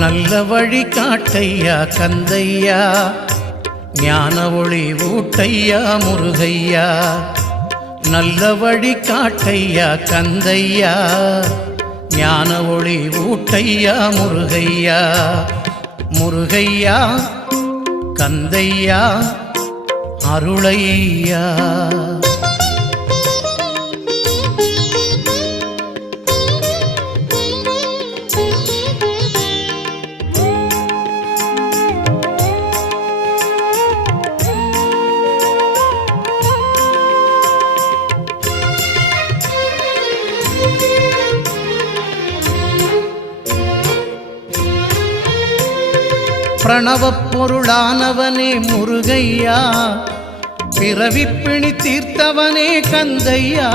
நல்ல வழி காட்டையா கந்தையா, ஞான ஒளி ஊட்டையா முருகையா. நல்ல வழி காட்டையா கந்தையா, ஞான ஒளி ஊட்டையா முருகையா. முருகையா கந்தையா அருளையா. பிரணவப் பொருளானவனே முருகையா, பிறவிப்பிணி தீர்த்தவனே கந்தையா.